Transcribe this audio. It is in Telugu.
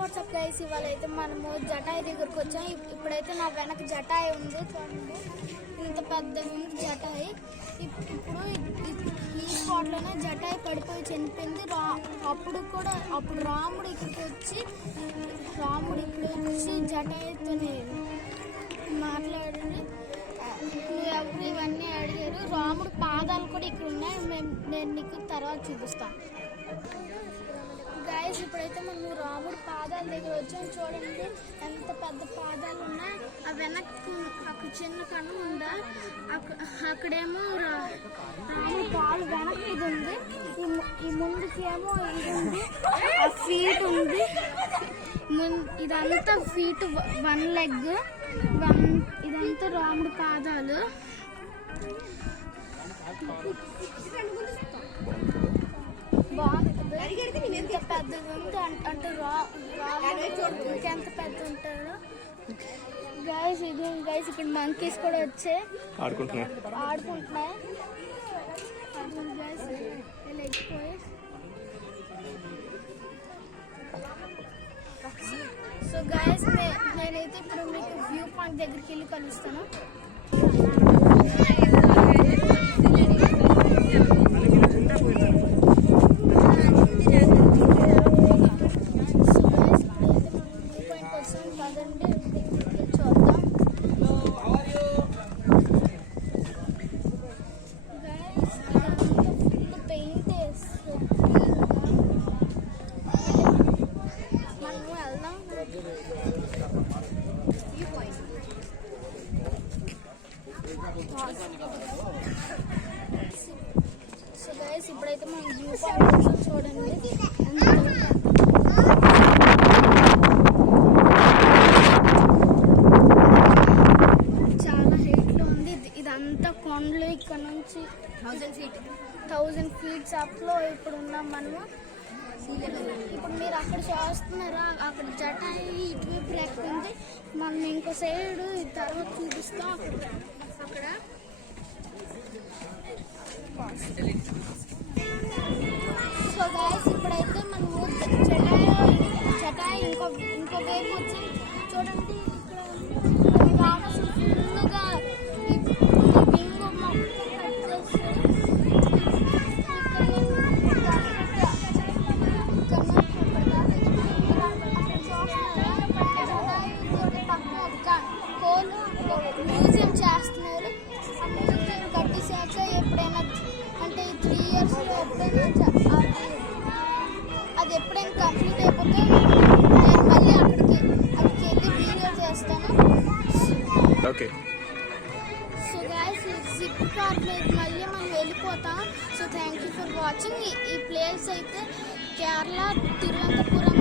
వాట్సాప్ గైస్, ఇవాళ అయితే మనము జటాయి దగ్గరకు వచ్చాం. ఇప్పుడైతే నా వెనక జటాయి ఉంది చూడండి, ఇంత పెద్దగా ఉంది జటాయి. ఇప్పుడు ఈ స్పాట్లోనే జటాయి పడిపోయి చనిపోయింది. అప్పుడు రాముడు ఇక్కడికి వచ్చి జటాయితోనే మాట్లాడి ఎవరు ఇవన్నీ అడిగారు. రాముడు పాదాలు కూడా ఇక్కడ ఉన్నాయి, నేను నీకు తర్వాత చూపిస్తాను గైస్. ఇప్పుడైతే మనం రాముడు పాదాల దగ్గర వచ్చాం. చూడండి ఎంత పెద్ద పాదాలు ఉన్నాయి. ఆ వెనక్కి అక్కడ చిన్న కన్ను ఉందా, అక్కడేమో రాముడు పాలు వెనక్కి ఇది ఉంది, ఈ ముందుకి ఏమో ఇది ఉంది, ఆ ఫీట్ ఉంది. ఇదంతా ఫీట్ 1 లెగ్, ఇదంతా రాముడు పాదాలు. బాగుంటుంది, ఎంత పెద్దది ఉంది అంటే రాముడు ఎంత పెద్ద ఉంటాడు గైస్. ఇది గైస్ ఇక్కడ మంకీస్ కూడా వచ్చి ఆడుకుంటున్నాయి గైస్. వెళ్ళిపోయి సో గైస్, నేనైతే ఇప్పుడు మీకు వ్యూ పాయింట్ దగ్గరికి వెళ్ళి కలుస్తాను. సో గైస్, ఇప్పుడైతే మనం వ్యూ పాయింట్ చూడండి, చాలా హైట్లో ఉంది. ఇదంతా కొండలు, ఇక్కడ నుంచి 1000 ఫీట్స్ అప్లో ఇప్పుడు ఉన్నాం మనము. ఇప్పుడు మీరు అక్కడ చూస్తున్నారా, అక్కడ జటాయి ఇటువైపు లెక్క ఉంది. మనం ఇంకో సైడ్ తర్వాత చూపిస్తాం. అక్కడ సో గైస్, ఇప్పుడైతే మనము జటాయి ఇంకో వైపు వచ్చి చూడండి. ఇక్కడ రామసు ఫుల్గా బింగు మ్యూజియం చేస్తున్నారు. ఆ మ్యూజియం కట్టేసాక ఎప్పుడైనా అంటే 3 ఇయర్స్లో అది ఎప్పుడైనా కంప్లీట్ అయిపోతే నేను మళ్ళీ అక్కడికి వెళ్ళి వీడియో చేస్తాను. సో గైస్, జిప్ కార్ మీద మళ్ళీ మనం వెళ్ళిపోతాం. So thank you for watching. ఈ ప్లేస్ అయితే కేరళ తిరువనంతపురం